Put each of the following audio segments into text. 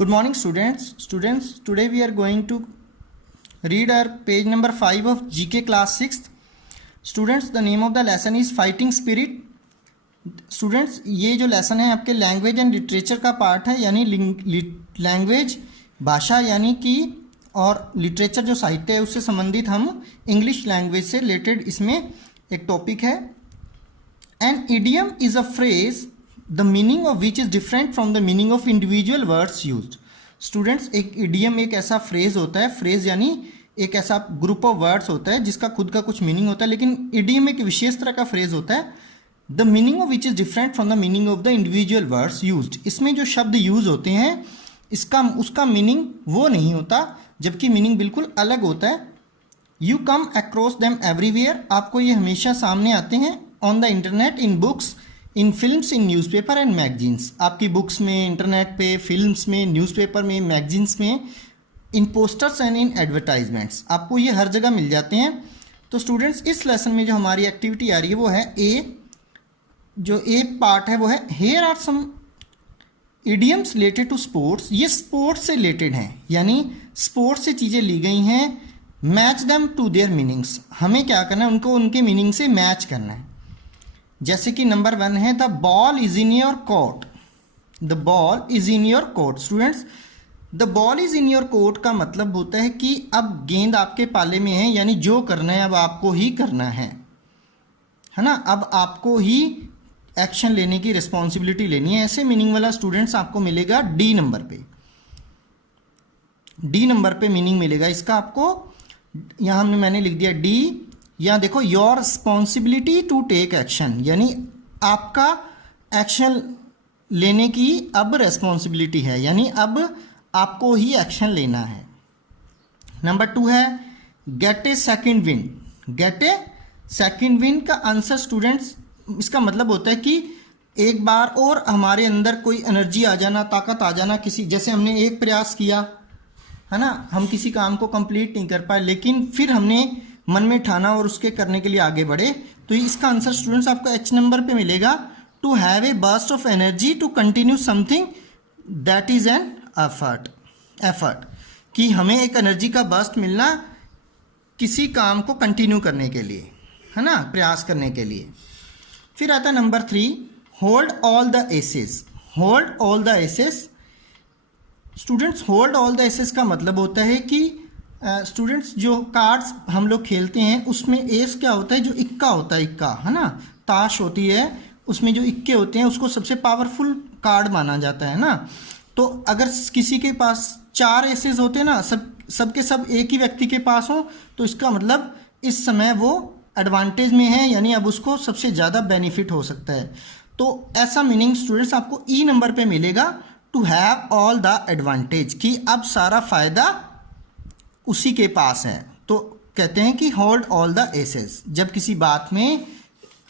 Good morning, students. Today we are going to read our page number 5 of GK class 6th. Students, the name of the lesson is Fighting Spirit. Students, ये जो lesson है आपके language and literature का part है, यानी language भाषा यानी कि और लिटरेचर जो साहित्य है उससे संबंधित हम इंग्लिश लैंग्वेज से रिलेटेड इसमें एक टॉपिक है. An idiom is a phrase the meaning of which is different from the meaning of individual words used. Students, एक इडियम एक ऐसा फ्रेज होता है, फ्रेज यानी एक ऐसा ग्रुप ऑफ वर्ड्स होता है जिसका खुद का कुछ मीनिंग होता है, लेकिन इडियम एक विशेष तरह का फ्रेज होता है the meaning of which is different from the meaning of the individual words used. इसमें जो शब्द यूज होते हैं उसका मीनिंग वो नहीं होता, जबकि मीनिंग बिल्कुल अलग होता है. You come across them everywhere, आपको ये हमेशा सामने आते हैं. On the internet, in books, in films, in newspaper and magazines, आपकी बुक्स में, इंटरनेट पे, फिल्म्स में, न्यूज़पेपर में, मैगजीन्स में, इन पोस्टर्स एंड इन एडवर्टाइजमेंट्स, आपको ये हर जगह मिल जाते हैं. तो स्टूडेंट्स, इस लेसन में जो हमारी एक्टिविटी आ रही है वो है ए पार्ट है वो है here are some idioms related to sports. ये स्पोर्ट्स से रिलेटेड हैं, यानी स्पोर्ट्स से चीज़ें ली गई हैं. Match them to their meanings, हमें क्या करना है, उनको उनके मीनिंग से मैच करना है. जैसे कि नंबर 1 है the ball is in your court. The ball is in your court. Students, the ball is in your court का मतलब होता है कि अब गेंद आपके पाले में है, यानी जो करना है अब आपको ही करना है ना, अब आपको ही एक्शन लेने की रिस्पॉन्सिबिलिटी लेनी है. ऐसे मीनिंग वाला स्टूडेंट्स आपको मिलेगा डी नंबर पे मीनिंग मिलेगा इसका आपको. यहाँ मैंने लिख दिया डी. यहाँ देखो your responsibility to take action, यानी आपका एक्शन लेने की अब रिस्पॉन्सिबिलिटी है, यानी अब आपको ही एक्शन लेना है. नंबर 2 है गेट ए सेकेंड विंड. गेट ए सेकेंड विंड का आंसर स्टूडेंट्स, इसका मतलब होता है कि एक बार और हमारे अंदर कोई एनर्जी आ जाना, ताकत आ जाना. किसी जैसे हमने एक प्रयास किया है ना, हम किसी काम को कंप्लीट नहीं कर पाए, लेकिन फिर हमने मन में ठाना और उसके करने के लिए आगे बढ़े, तो इसका आंसर स्टूडेंट्स आपको एच नंबर पे मिलेगा. To have a burst of energy to continue something that is an effort, कि हमें एक एनर्जी का बर्स्ट मिलना किसी काम को कंटिन्यू करने के लिए, है ना, प्रयास करने के लिए. फिर आता है number 3 hold all the aces. Hold all the aces. Students, hold all the aces का मतलब होता है कि स्टूडेंट्स जो कार्ड्स हम लोग खेलते हैं उसमें एस क्या होता है, जो इक्का होता है, इक्का है ना, ताश होती है, उसमें जो इक्के होते हैं उसको सबसे पावरफुल कार्ड माना जाता है ना. तो अगर किसी के पास 4 एसेस होते हैं ना, सबके सब एक ही व्यक्ति के पास हो, तो इसका मतलब इस समय वो एडवांटेज में है, यानी अब उसको सबसे ज़्यादा बेनिफिट हो सकता है. तो ऐसा मीनिंग स्टूडेंट्स आपको ई नंबर पे मिलेगा, to have all the advantage, कि अब सारा फ़ायदा उसी के पास है. तो कहते हैं कि होल्ड ऑल द एसेस, जब किसी बात में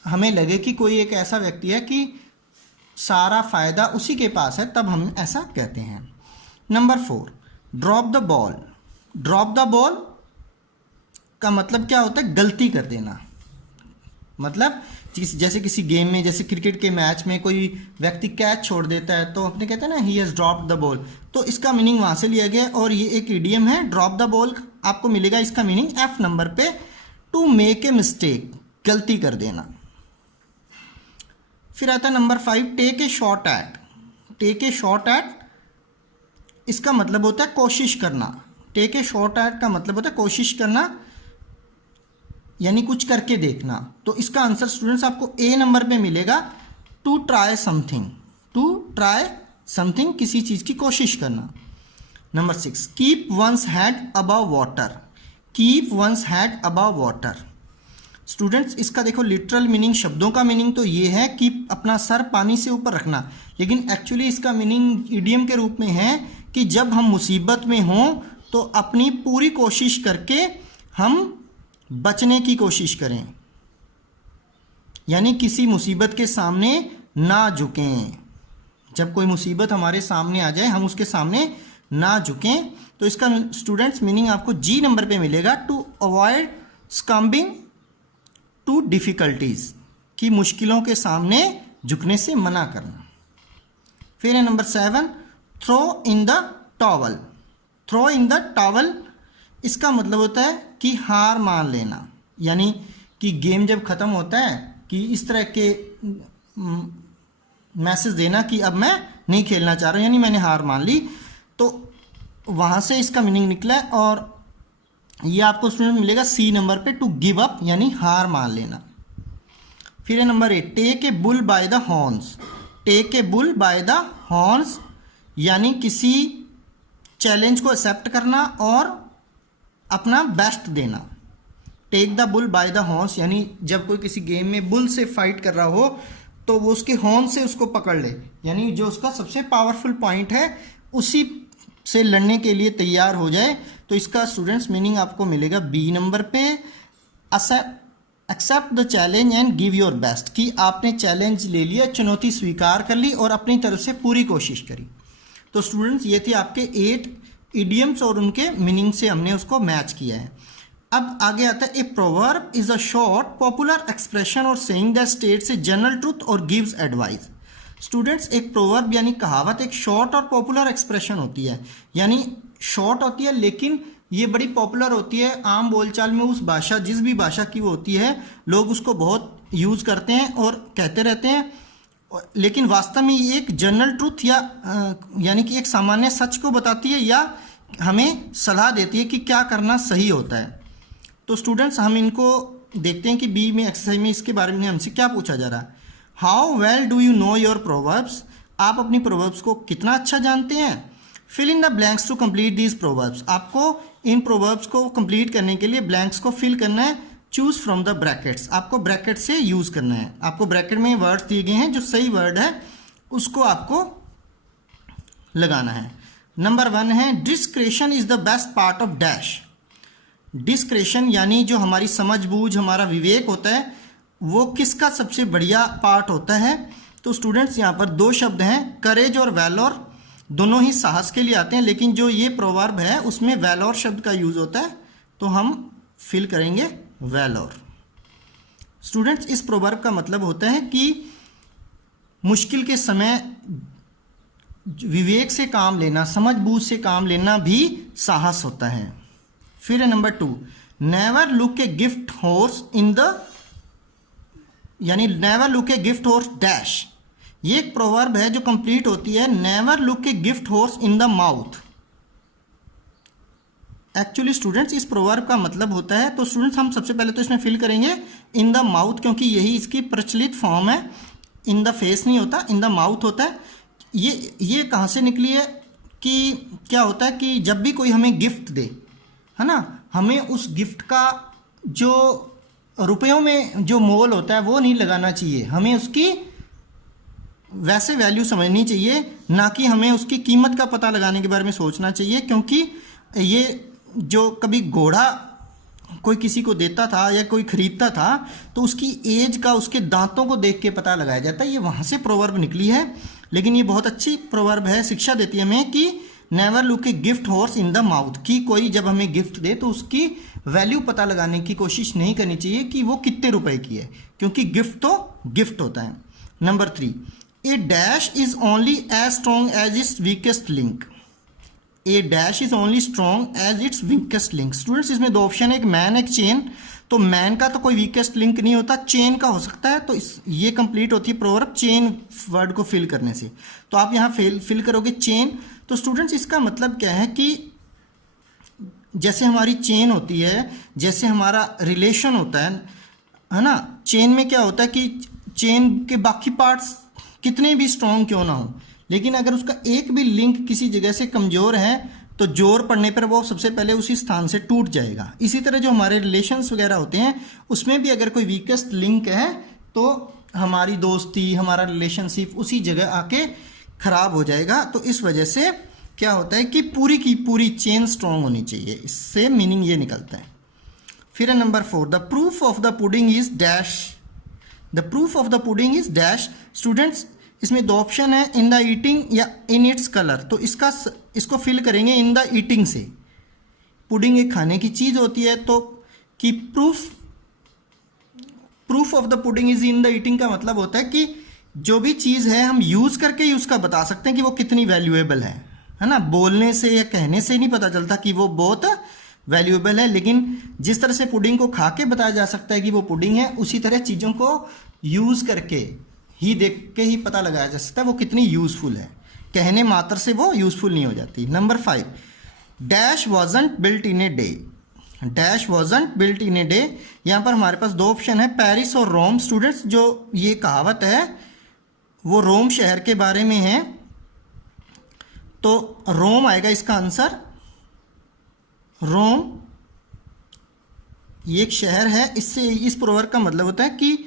हमें लगे कि कोई एक ऐसा व्यक्ति है कि सारा फ़ायदा उसी के पास है, तब हम ऐसा कहते हैं. Number 4 drop the ball. Drop the ball का मतलब क्या होता है, गलती कर देना. मतलब जैसे किसी गेम में, जैसे क्रिकेट के मैच में कोई व्यक्ति कैच छोड़ देता है तो अपने कहते हैं ना he has dropped the ball, तो इसका मीनिंग वहाँ से लिया गया और ये एक इडियम है. ड्रॉप द बॉल आपको मिलेगा इसका मीनिंग एफ नंबर पे, टू मेक ए मिस्टेक, गलती कर देना. फिर आता है number 5 take a shot at. Take a shot at इसका मतलब होता है कोशिश करना. टेक ए शॉट एट का मतलब होता है कोशिश करना, यानी कुछ करके देखना. तो इसका आंसर स्टूडेंट्स आपको ए नंबर पे मिलेगा, to try something. To try something, किसी चीज़ की कोशिश करना. Number 6 keep one's head above water. Keep one's head above water. Students, इसका देखो लिटरल मीनिंग, शब्दों का मीनिंग तो ये है कि अपना सर पानी से ऊपर रखना, लेकिन एक्चुअली इसका मीनिंग इडियम के रूप में है कि जब हम मुसीबत में हों तो अपनी पूरी कोशिश करके हम बचने की कोशिश करें, यानी किसी मुसीबत के सामने ना झुकें. जब कोई मुसीबत हमारे सामने आ जाए हम उसके सामने ना झुकें. तो इसका स्टूडेंट्स मीनिंग आपको जी नंबर पे मिलेगा, टू अवॉइड स्कम्बिंग टू डिफ़िकल्टीज, कि मुश्किलों के सामने झुकने से मना करना. फिर है number 7 throw in the towel, throw in the towel, इसका मतलब होता है कि हार मान लेना, यानी कि गेम जब ख़त्म होता है कि इस तरह के मैसेज देना कि अब मैं नहीं खेलना चाह रहा हूँ, यानी मैंने हार मान ली। तो वहाँ से इसका मीनिंग निकला है। और ये आपको स्टूडेंट मिलेगा सी नंबर पे, टू गिव अप यानी हार मान लेना। फिर है number 8, take a bull by the horns. Take a bull by the horns यानी किसी चैलेंज को एक्सेप्ट करना और अपना बेस्ट देना। Take the bull by the horns यानी जब कोई किसी गेम में बुल से फाइट कर रहा हो तो वो उसके हॉर्न से उसको पकड़ ले, यानी जो उसका सबसे पावरफुल पॉइंट है उसी से लड़ने के लिए तैयार हो जाए। तो इसका स्टूडेंट्स मीनिंग आपको मिलेगा बी नंबर पे, accept the challenge and give your best, कि आपने चैलेंज ले लिया, चुनौती स्वीकार कर ली और अपनी तरफ से पूरी कोशिश करी। तो स्टूडेंट्स ये थे आपके 8 इडियम्स और उनके मीनिंग से हमने उसको मैच किया है। अब आगे आता है, a proverb is a short popular expression और saying that states a general truth और गिव्स एडवाइस। स्टूडेंट्स एक प्रोवर्ब यानी कहावत एक शॉर्ट और पॉपुलर एक्सप्रेशन होती है, यानी शॉर्ट होती है लेकिन ये बड़ी पॉपुलर होती है आम बोलचाल में, उस भाषा जिस भी भाषा की वो होती है लोग उसको बहुत यूज़ करते हैं और कहते रहते हैं, लेकिन वास्तव में ये एक जनरल ट्रूथ या यानी कि एक सामान्य सच को बताती है या हमें सलाह देती है कि क्या करना सही होता है। तो स्टूडेंट्स हम इनको देखते हैं कि बी में एक्सरसाइज में इसके बारे में हमसे क्या पूछा जा रहा है। How well do you know your proverbs, आप अपनी प्रोवर्ब्स को कितना अच्छा जानते हैं। Fill in the blanks to complete these proverbs, आपको इन प्रोवर्ब्स को कंप्लीट करने के लिए ब्लैंक्स को फिल करना है। चूज फ्रॉम द ब्रैकेट्स, आपको ब्रैकेट से यूज़ करना है। आपको ब्रैकेट में वर्ड्स दिए गए हैं, जो सही वर्ड है उसको आपको लगाना है। नंबर 1 है, discretion is the best part of dash. Discretion यानी जो हमारी समझबूझ, हमारा विवेक होता है, वो किसका सबसे बढ़िया पार्ट होता है। तो स्टूडेंट्स यहाँ पर 2 शब्द हैं, करेज और वैलोर, दोनों ही साहस के लिए आते हैं, लेकिन जो ये प्रोवर्ब है उसमें वैलोर शब्द का यूज़ होता है, तो हम फिल करेंगे वैलोर। स्टूडेंट्स इस प्रोवर्ब का मतलब होता है कि मुश्किल के समय विवेक से काम लेना, समझबूझ से काम लेना भी साहस होता है। फिर है number 2, never look a gift horse in the, यानी never look a gift horse dash. ये एक प्रोवर्ब है जो कंप्लीट होती है, never look a gift horse in the mouth. Actually students इस प्रोवर्ब का मतलब होता है, तो स्टूडेंट्स हम सबसे पहले तो इसमें फिल करेंगे इन द माउथ, क्योंकि यही इसकी प्रचलित फॉर्म है। इन द फेस नहीं होता, इन द माउथ होता है। ये कहाँ से निकली है कि क्या होता है कि जब भी कोई हमें गिफ्ट दे, है ना, हमें उस गिफ्ट का जो रुपयों में जो मोल होता है वो नहीं लगाना चाहिए, हमें उसकी वैसे वैल्यू समझनी चाहिए, ना कि हमें उसकी कीमत का पता लगाने के बारे में सोचना चाहिए। क्योंकि ये जो कभी घोड़ा कोई किसी को देता था या कोई खरीदता था तो उसकी एज का, उसके दांतों को देख के पता लगाया जाता है, ये वहाँ से प्रोवर्ब निकली है। लेकिन ये बहुत अच्छी प्रोवर्ब है, शिक्षा देती है हमें कि never look a gift horse in the mouth, कि कोई जब हमें गिफ्ट दे तो उसकी वैल्यू पता लगाने की कोशिश नहीं करनी चाहिए कि वो कितने रुपए की है, क्योंकि गिफ्ट तो गिफ्ट होता है। Number 3, a dash is only as strong as its weakest link. A dash is only strong as its weakest link. Students इसमें 2 ऑप्शन है, एक मैन एक चेन। तो मैन का तो कोई वीकेस्ट लिंक नहीं होता, चेन का हो सकता है। तो ये कंप्लीट होती है प्रोवर्ब चेन वर्ड को फिल करने से। तो आप यहाँ फिल करोगे चेन। तो स्टूडेंट्स इसका मतलब क्या है कि जैसे हमारी चेन होती है, जैसे हमारा रिलेशन होता है ना, चेन में क्या होता है कि चेन के बाकी पार्ट्स कितने भी स्ट्रॉन्ग क्यों ना हो, लेकिन अगर उसका एक भी लिंक किसी जगह से कमज़ोर है तो जोर पड़ने पर वो सबसे पहले उसी स्थान से टूट जाएगा। इसी तरह जो हमारे रिलेशंस वगैरह होते हैं उसमें भी अगर कोई वीकेस्ट लिंक है तो हमारी दोस्ती, हमारा रिलेशनशिप उसी जगह आके ख़राब हो जाएगा। तो इस वजह से क्या होता है कि पूरी की पूरी चेन स्ट्रॉन्ग होनी चाहिए, इससे मीनिंग ये निकलता है। फिर है number 4, the proof of the pudding is dash. The proof of the pudding is dash. Students इसमें 2 ऑप्शन है, इन द ईटिंग या इन इट्स कलर। तो इसको फिल करेंगे इन द ईटिंग से। पुडिंग एक खाने की चीज़ होती है, तो कि proof of the pudding is in the eating का मतलब होता है कि जो भी चीज़ है हम यूज़ करके ही उसका बता सकते हैं कि वो कितनी वैल्यूएबल है है ना, बोलने से या कहने से नहीं पता चलता कि वो बहुत वैल्यूएबल है, लेकिन जिस तरह से पुडिंग को खा के बताया जा सकता है कि वो पुडिंग है, उसी तरह चीज़ों को यूज़ करके ही, देख के ही पता लगाया जा सकता है वो कितनी यूज़फुल है। कहने मात्र से वो यूज़फुल नहीं हो जाती। Number 5, dash wasn't built in a day. Dash wasn't built in a day, यहाँ पर हमारे पास 2 ऑप्शन है, पेरिस और रोम। स्टूडेंट्स, जो ये कहावत है वो रोम शहर के बारे में है, तो रोम आएगा इसका आंसर। रोम ये एक शहर है। इससे इस प्रोवर्ब का मतलब होता है कि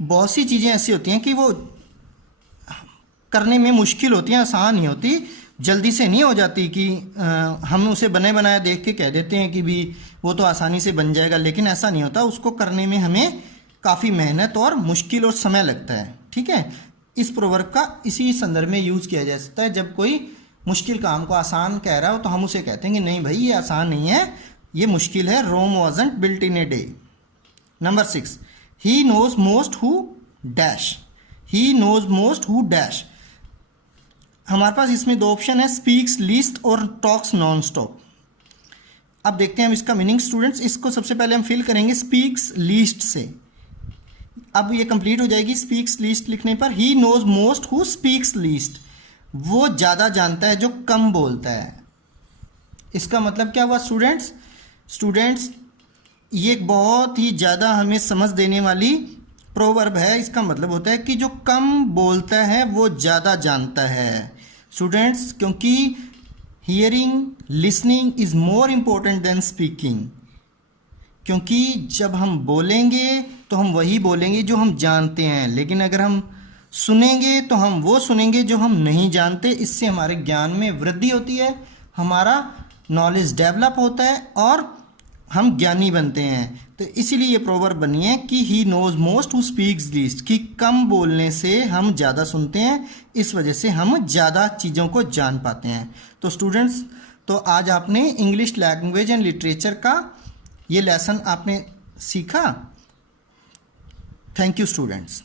बहुत सी चीज़ें ऐसी होती हैं कि वो करने में मुश्किल होती हैं, आसान नहीं होती, जल्दी से नहीं हो जाती कि हम उसे बने बनाया देख के कह देते हैं कि भी वो तो आसानी से बन जाएगा, लेकिन ऐसा नहीं होता। उसको करने में हमें काफ़ी मेहनत और मुश्किल और समय लगता है। ठीक है, इस प्रोवर्ब का इसी संदर्भ में यूज़ किया जा सकता है। जब कोई मुश्किल काम को आसान कह रहा हो तो हम उसे कहते हैं कि नहीं भाई ये आसान नहीं है, ये मुश्किल है। Rome wasn't built in a day. Number 6, he knows most who dash. He knows most who dash, हमारे पास इसमें 2 ऑप्शन है, स्पीक्स लीस्ट और टॉक्स नॉन स्टॉप। अब देखते हैं हम इसका मीनिंग। स्टूडेंट्स, इसको सबसे पहले हम फिल करेंगे स्पीक्स लीस्ट से। अब ये कंप्लीट हो जाएगी स्पीक्स लीस्ट लिखने पर। He knows most who speaks least, वो ज़्यादा जानता है जो कम बोलता है। इसका मतलब क्या हुआ स्टूडेंट्स? स्टूडेंट्स, ये एक बहुत ही ज़्यादा हमें समझ देने वाली प्रोवर्ब है। इसका मतलब होता है कि जो कम बोलता है वो ज़्यादा जानता है। स्टूडेंट्स, क्योंकि hearing listening is more important then speaking. क्योंकि जब हम बोलेंगे तो हम वही बोलेंगे जो हम जानते हैं, लेकिन अगर हम सुनेंगे तो हम वो सुनेंगे जो हम नहीं जानते। इससे हमारे ज्ञान में वृद्धि होती है, हमारा नॉलेज डेवलप होता है और हम ज्ञानी बनते हैं। तो इसीलिए ये प्रोवर्ब बनी है कि he knows most who speaks least, कि कम बोलने से हम ज़्यादा सुनते हैं, इस वजह से हम ज़्यादा चीज़ों को जान पाते हैं। तो स्टूडेंट्स, तो आज आपने इंग्लिश लैंग्वेज एंड लिटरेचर का ये लेसन आपने सीखा। Thank you students.